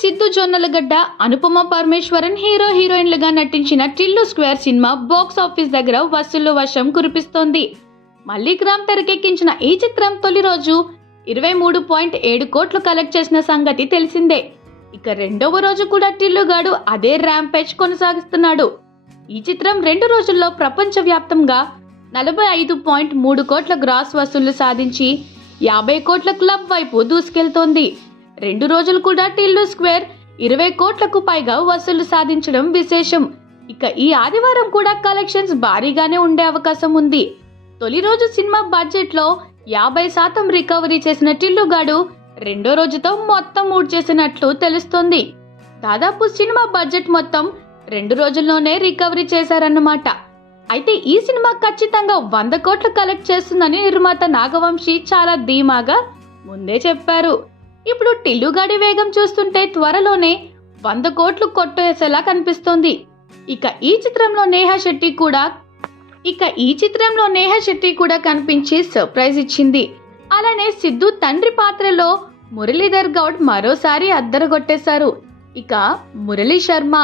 Siddhu Jonnalagadda, Anupama Parameswaran hero హీరోయిన్లుగా నటించిన Tillu square cinema box office దగ్గర వసూళ్ల వర్షం కురిపిస్తోంది. మల్లీగ్రామ్ తెరకెక్కించిన ఈ చిత్రం తొలి రోజు 23.7 కోట్లు కలెక్ట్ చేసిన సంగతి తెలిసిందే. ఇక రెండవ రోజు కూడా టిల్లుగాడు అదే ర్యాంపేజ్ కొనసాగిస్తున్నాడు. ఈ చిత్రం 2 రోజుల్లో ప్రపంచవ్యాప్తంగా 45.3 కోట్ల గ్రాస్ వసూళ్లు సాధించి 50 కోట్ల క్లబ్ వైపు దూసుకెళ్తోంది. 2 రోజులు కూడా టిల్లు స్క్వేర్ 20 కోట్లకు పైగా వసూళ్లు సాధించడం విశేషం. ఇక ఈ ఆదివారం కూడా కలెక్షన్స్ భారీగానే ఉండే అవకాశం ఉంది. తొలి రోజు సినిమా బడ్జెట్ లో 50% రికవరీ చేసిన టిల్లుగాడు రెండో రోజుతో మొత్తం చేసినట్లు తెలుస్తోంది. దాదాపు సినిమా బడ్జెట్ మొత్తం 2 రోజుల్లోనే రికవరీ చేశారన్నమాట. అయితే ఈ సినిమా ఖచ్చితంగా 100 కోట్లు కలెక్ట్ చేస్తుందని నిర్మాత నాగవంశీ చాలా ధీమాగా ముందే చెప్పారు. ఇప్పుడు టిల్లుగాడి వేగం చూస్తుంటే త్వరలోనే 100 కోట్లు కొట్టేసేలా కనిపిస్తోంది. ఇక ఈ చిత్రంలో నేహా శెట్టి కూడా కనిపించి సర్ప్రైజ్ ఇచ్చింది. అలానే సిద్ధు తండ్రి పాత్రలో మురళీధర్ గౌడ్ మరోసారి అద్దరగొట్టేశారు. ఇక మురళీ శర్మ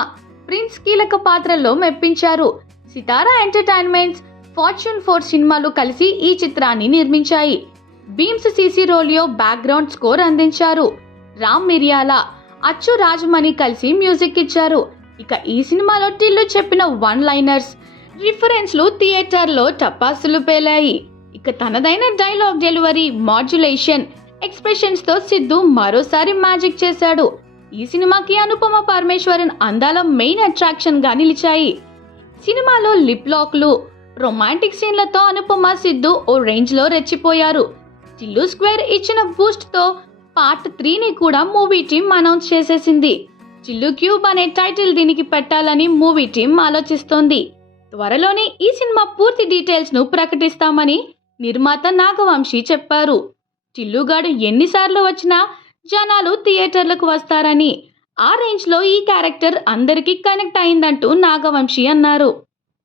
ప్రిన్స్ కీలక పాత్రలో మెప్పించారు. సితారా ఎంటర్టైన్మెంట్స్, ఫార్చ్యూన్ 4 సినిమాలు కలిసి ఈ చిత్రాన్ని నిర్మించాయి. బీమ్స్ సిసి రోలియో బ్యాక్గ్రౌండ్ స్కోర్ అందించారు. రామ్ మిరియాల, అచ్చు రాజమణి కలిసి మ్యూజిక్ ఇచ్చారు. ఇక ఈ సినిమాలో టిల్లు చెప్పిన వన్ లైనర్స్, రిఫరెన్స్లు థియేటర్లో టపాసులు పేలాయి. ఇక తనదైన డైలాగ్ డెలివరీ, మాడ్యులేషన్, ఎక్స్ప్రెషన్స్ తో సిద్ధు మరోసారి మ్యాజిక్ చేశాడు. ఈ సినిమాకి అనుపమ పరమేశ్వరన్ అందాల మెయిన్ అట్రాక్షన్ గా నిలిచాయి. సినిమాలో లిప్ లాక్లు, రొమాంటిక్ సీన్లతో అనుపమ, సిద్ధు ఓ రేంజ్ లో రెచ్చిపోయారు. టిల్లు స్క్వేర్ ఇచ్చిన బూస్ట్ తో పార్ట్ 3ని కూడా మూవీ టీం అనౌన్స్ చేసేసింది. టిల్లు క్యూబ్ అనే టైటిల్ దీనికి పెట్టాలని మూవీ టీం ఆలోచిస్తోంది. త్వరలోనే ఈ సినిమా పూర్తి డీటెయిల్స్ ను ప్రకటిస్తామని నిర్మాత నాగవంశీ చెప్పారు. టిల్లుగాడు ఎన్నిసార్లు వచ్చినా జనాలు థియేటర్లకు వస్తారని, ఆ రేంజ్ లో ఈ క్యారెక్టర్ అందరికీ కనెక్ట్ అయిందంటూ నాగవంశీ అన్నారు.